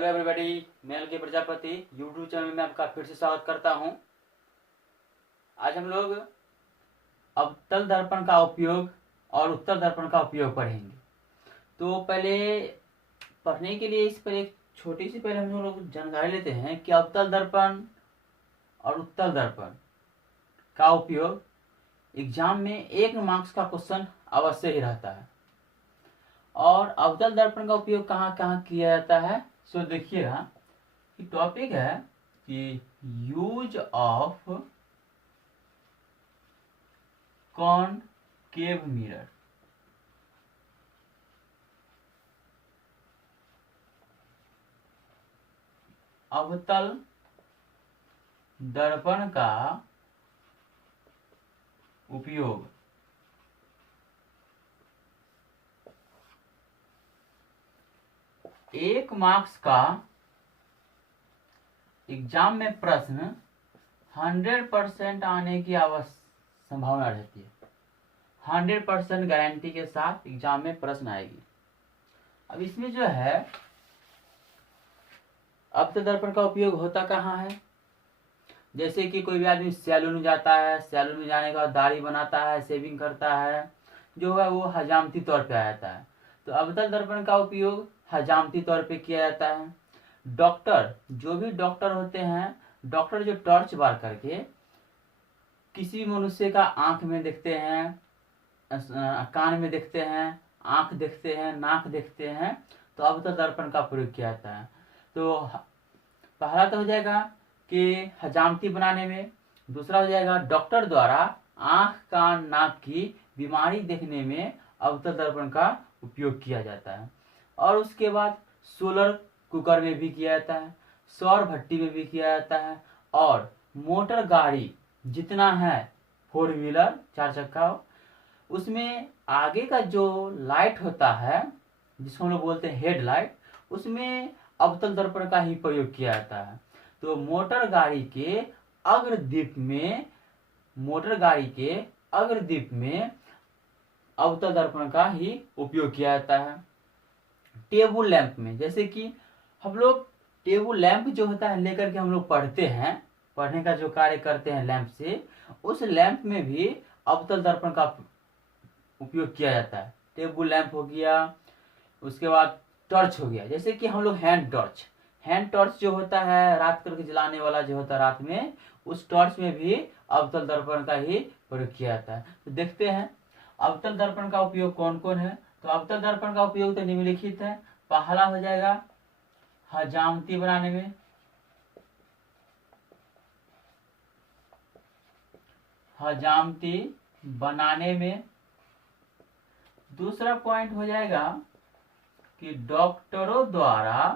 Hello everybody, मैं L के Prajapati YouTube channel में आपका फिर से स्वागत करता हूं। आज हम लोग अवतल दर्पण का उपयोग और उत्तल दर्पण का उपयोग पढ़ेंगे। तो पहले पढ़ने के लिए इस पर एक छोटी सी पहले हम लोग जानकारी लेते हैं कि अवतल दर्पण और उत्तल दर्पण का उपयोग एग्जाम में 1 मार्क्स का क्वेश्चन अवश्य ही रहता है। और अवतल दर्पण का उपयोग कहाँ कहाँ किया जाता है, सो देखिएगा कि टॉपिक है कि यूज ऑफ कॉनकेव मिरर। अवतल दर्पण का उपयोग एक मार्क्स का एग्जाम में प्रश्न 100% आने की संभावना रहती है। 100% गारंटी के साथ एग्जाम में प्रश्न आएगी। अब इसमें जो है अवतल दर्पण का उपयोग होता कहाँ है, जैसे कि कोई भी आदमी सैलून में जाता है, सैलून में जाने के बाद दाढ़ी बनाता है, शेविंग करता है, जो है वो हजामती तौर पे आ जाता है। तो अवतल दर्पण का उपयोग हजामती तौर पे किया जाता है। डॉक्टर, जो भी डॉक्टर होते हैं, डॉक्टर जो टॉर्च बार करके किसी भी मनुष्य का आंख में देखते हैं, कान में देखते हैं, आंख देखते हैं, नाक देखते हैं, तो अवतल दर्पण का प्रयोग किया जाता है। तो पहला तो हो जाएगा कि हजामती बनाने में, दूसरा हो जाएगा डॉक्टर द्वारा आंख कान नाक की बीमारी देखने में अवतल दर्पण का उपयोग किया जाता है। और उसके बाद सोलर कुकर में भी किया जाता है, सौर भट्टी में भी किया जाता है, और मोटर गाड़ी जितना है 4 व्हीलर 4 चक्का, उसमें आगे का जो लाइट होता है जिसको हम लोग बोलते हैं हेडलाइट, उसमें अवतल दर्पण का ही प्रयोग किया जाता है। तो मोटर गाड़ी के अग्रदीप में अवतल दर्पण का ही उपयोग किया जाता है। टेबल लैंप में, जैसे कि हम लोग टेबल लैंप जो होता है लेकर के हम लोग पढ़ते हैं, पढ़ने का जो कार्य करते हैं लैंप से, उस लैंप में भी अवतल दर्पण का उपयोग किया जाता है। टेबल लैंप हो गया, उसके बाद टॉर्च हो गया, जैसे कि हम लोग हैंड टॉर्च जो होता है रात करके जलाने वाला जो होता है रात में, उस टॉर्च में भी अवतल दर्पण का ही प्रयोग किया जाता है। तो देखते हैं अवतल दर्पण का उपयोग कौन कौन है। तो अवतल दर्पण का उपयोग तो निम्नलिखित है। पहला हो जाएगा हजामती बनाने में, दूसरा पॉइंट हो जाएगा कि डॉक्टरों द्वारा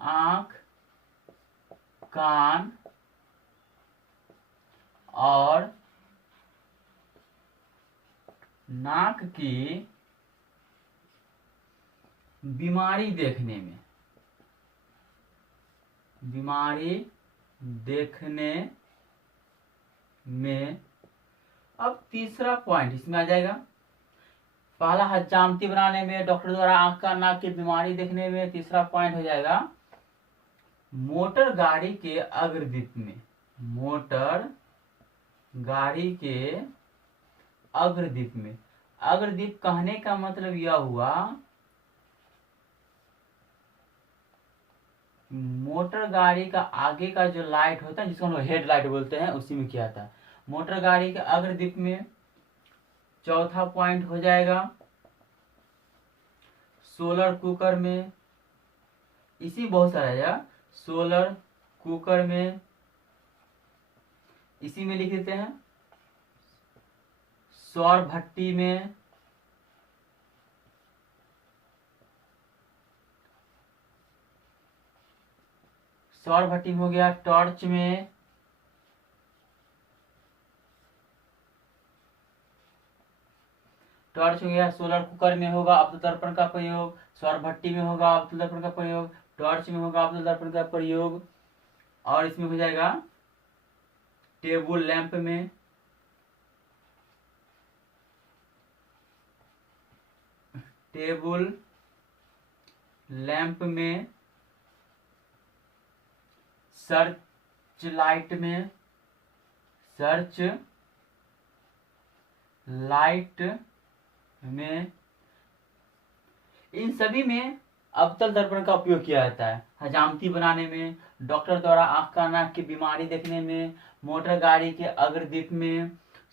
आंख कान और नाक की बीमारी देखने में अब तीसरा पॉइंट इसमें आ जाएगा। पहला हजामती बनाने में, डॉक्टर द्वारा आंख का नाक की बीमारी देखने में। तीसरा पॉइंट हो जाएगा मोटर गाड़ी के अग्रदीप में। अग्रदीप कहने का मतलब यह हुआ मोटर गाड़ी का आगे का जो लाइट होता है जिसको हम लोग हेडलाइट बोलते हैं, उसी में किया था, मोटर गाड़ी के अग्रदीप में। चौथा पॉइंट हो जाएगा सोलर कुकर में, इसी बहुत सारा है, सोलर कुकर में, इसी में लिख देते हैं। सौर भट्टी में, हो गया। टॉर्च में, हो गया। सोलर कुकर में होगा अवतल दर्पण का प्रयोग, सौर भट्टी में होगा अवतल दर्पण का प्रयोग, टॉर्च में होगा अवतल दर्पण का प्रयोग, और इसमें हो जाएगा टेबल लैंप में, टेबल लैंप में, सर्च लाइट में, सर्च लाइट में, इन सभी में अवतल दर्पण का उपयोग किया जाता है। हजामती बनाने में, डॉक्टर द्वारा आंख का नाक की बीमारी देखने में, मोटर गाड़ी के अग्रदीप में,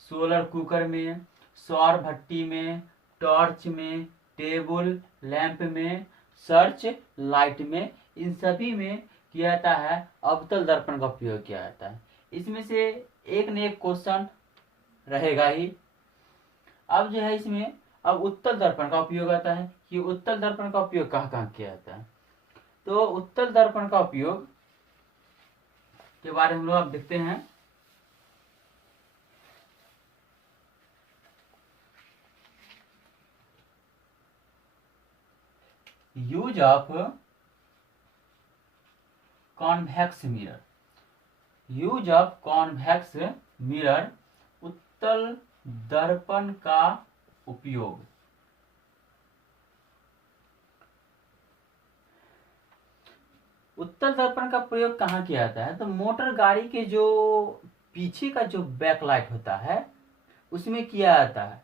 सोलर कुकर में, सौर भट्टी में, टॉर्च में, टेबल लैंप में, सर्च लाइट में, इन सभी में किया जाता है अवतल दर्पण का उपयोग किया जाता है। इसमें से एक न एक क्वेश्चन रहेगा ही। अब जो है इसमें अब उत्तल दर्पण का उपयोग आता है कि उत्तल दर्पण का उपयोग कहाँ कहाँ किया जाता है। तो उत्तल दर्पण का उपयोग के बारे में हम लोग अब देखते हैं। Use of convex mirror, use of convex mirror, उत्तल दर्पण का उपयोग। उत्तल दर्पण का प्रयोग कहाँ किया जाता है? तो मोटर गाड़ी के जो पीछे का जो बैकलाइट होता है उसमें किया जाता है।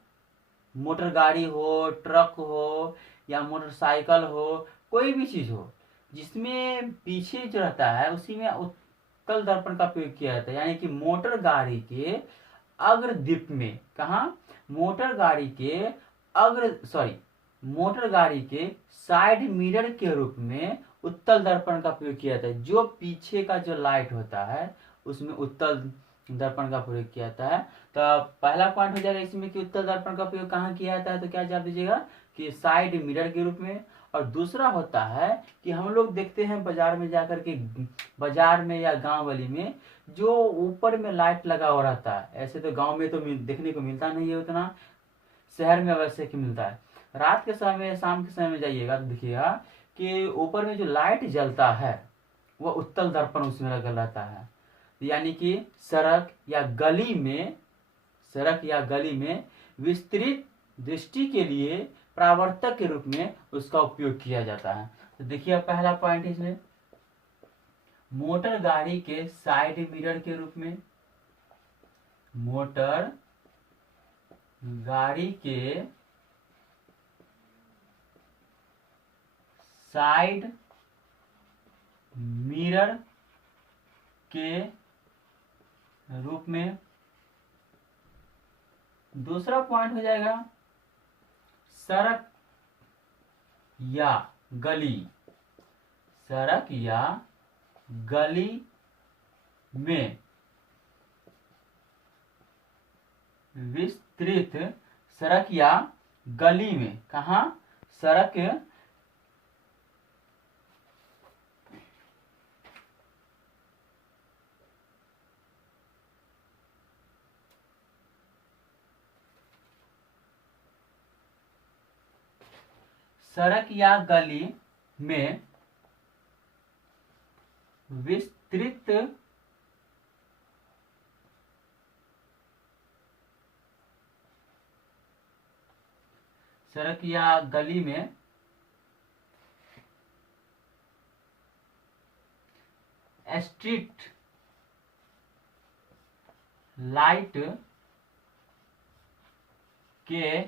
मोटर गाड़ी हो, ट्रक हो या मोटरसाइकिल हो, कोई भी चीज हो जिसमें पीछे जो रहता है उसी में उत्तल दर्पण का प्रयोग किया जाता है। यानी कि मोटर गाड़ी के अग्रदीप में, कहा? मोटर गाड़ी के साइड मिरर के रूप में उत्तल दर्पण का प्रयोग किया जाता है। जो पीछे का जो लाइट होता है उसमें उत्तल दर्पण का प्रयोग किया जाता है। तो पहला पॉइंट हो जाएगा इसमें कि उत्तल दर्पण का प्रयोग कहाँ किया जाता है, तो क्या जवाब दीजिएगा कि साइड मिरर के रूप में। और दूसरा होता है कि हम लोग देखते हैं बाजार में जाकर के, बाजार में या गांव वाली में जो ऊपर में लाइट लगा हुआ रहता है। ऐसे तो गांव में तो देखने को मिलता नहीं है उतना, शहर में अवश्य कि मिलता है। रात के समय, शाम के समय में जाइएगा तो देखिएगा कि ऊपर में जो लाइट जलता है वह उत्तल दर्पण उसमें लगा रहता है। यानी कि सड़क या गली में विस्तृत दृष्टि के लिए परावर्तक के रूप में उसका उपयोग किया जाता है। तो देखिए पहला पॉइंट इसमें मोटर गाड़ी के साइड मिरर के रूप में, मोटर गाड़ी के साइड मिरर के रूप में। दूसरा पॉइंट हो जाएगा सड़क या गली में विस्तृत, सड़क या गली में, कहा? सड़क या गली में विस्तृत सड़क या गली में स्ट्रीट लाइट के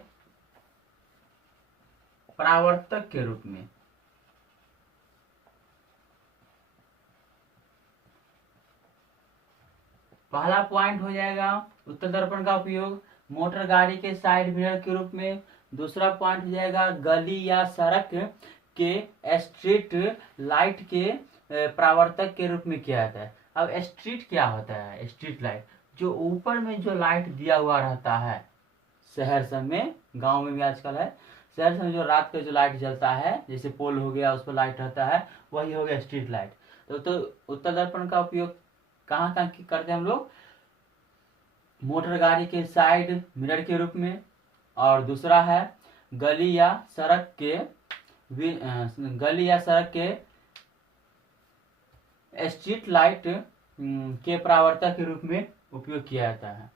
परावर्तक के रूप में। पहला पॉइंट हो जाएगा उत्तल दर्पण का उपयोग मोटर गाड़ी के साइड मिरर के रूप में। दूसरा पॉइंट हो जाएगा गली या सड़क के स्ट्रीट लाइट के परावर्तक के रूप में किया जाता है। अब स्ट्रीट क्या होता है? स्ट्रीट लाइट जो ऊपर में जो लाइट दिया हुआ रहता है, शहर सब में, गांव में भी आजकल है, शहर में जो रात का जो लाइट जलता है, जैसे पोल हो गया उस पर लाइट रहता है, वही हो गया स्ट्रीट लाइट। तो उत्तल दर्पण का उपयोग कहाँ कहाँ करते हैं हम लोग? मोटर गाड़ी के साइड मिरर के रूप में, और दूसरा है गली या सड़क के स्ट्रीट लाइट के परावर्तक के रूप में उपयोग किया जाता है।